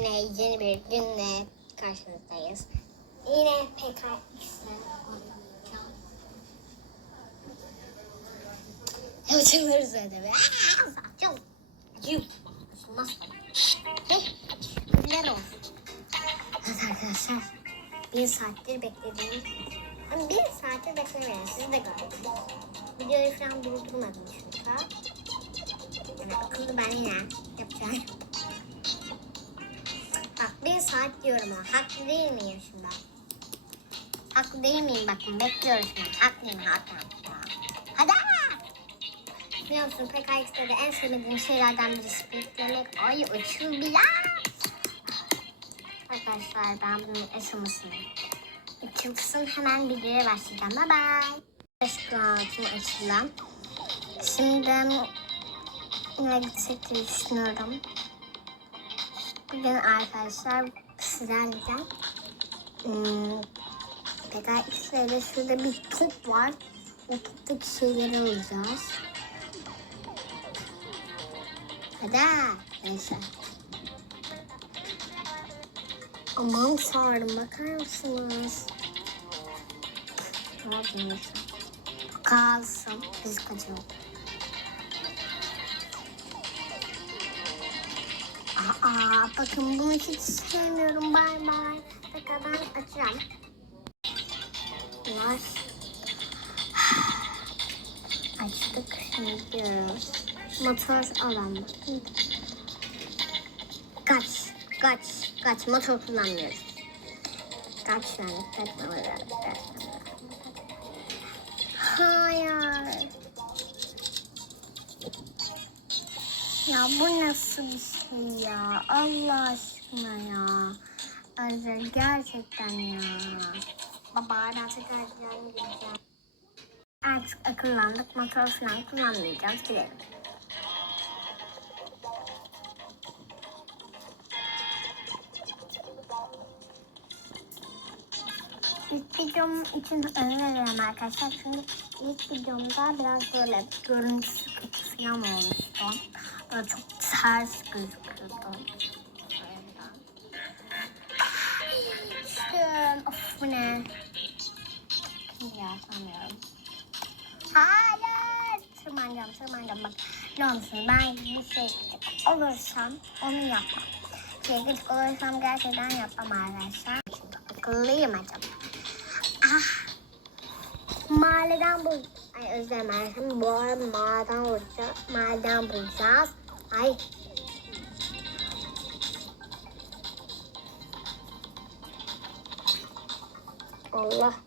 Yine yeni bir günle karşınızdayız. Yine PKX'le oynayacağım. Ödevi. Aaa! Saçım. Acıyor. Açılmaz. Hey, güzel olsun. Evet arkadaşlar. Bir saattir bekledim. Hani bir saattir beklemeyin. Siz de gördünüz. Videoyu falan durdurmadım çünkü. Yani akıllı ben yine yapacağım. Saat diyorum ama haklı değil miyim şimdi? Haklı değil miyim bakın bekliyoruz şimdi. Haklıyım haklıyım. Hadi. Biliyor musun PKX'de de en sevmediğim şeylerden biri split yemek. Ay uçur bile. Arkadaşlar ben bunun aşamasını açılsın hemen videoya başlayacağım. Bye bye. Aşkın altını açılan. Şimdi yine gitsek diye düşünüyorum. Bugün arkadaşlar sizlerle hmm, PKX'de şurada bir top var. O toptaki şeyleri alacağız. Hadi neyse. Aman sardım bakar mısınız? Kalsın. Biz kaçalım. Aa, bakın bunu hiç sevmiyorum. Bay bay. Tekrar ben açacağım. Var. Açtık. Şimdi gidiyoruz. Motor alan. Kaç. Kaç. Kaç. Motor kullanmıyoruz. Kaç yani. Teknoloji. Hayır. Ya bu nasıl bir şey ya? Allah aşkına ya. Özel gerçekten ya. Baba yarın gideceğim. Artık akıllandık. Motor falan kullanmayacağız. Gidelim. İlk videom için özür dilerim arkadaşlar. Çünkü ilk videomda biraz böyle görüntüsü kötü falan olmuştu. Böyle çok ters gözüküyordu. İşte of bu ne? Ya sanmıyorum. Hayır. Tırmanacağım tırmanacağım bak. Ne olsun ben bir şey olursam onu yapmam. Şey gıcık olursam gerçekten yapmam arkadaşlar. Akıllıyım acaba. Ah. Mahalleden bul. Ay özlem Erhan. Bu arada mahalleden bulacağız. Mahalleden bulacağız. Ay. Allah.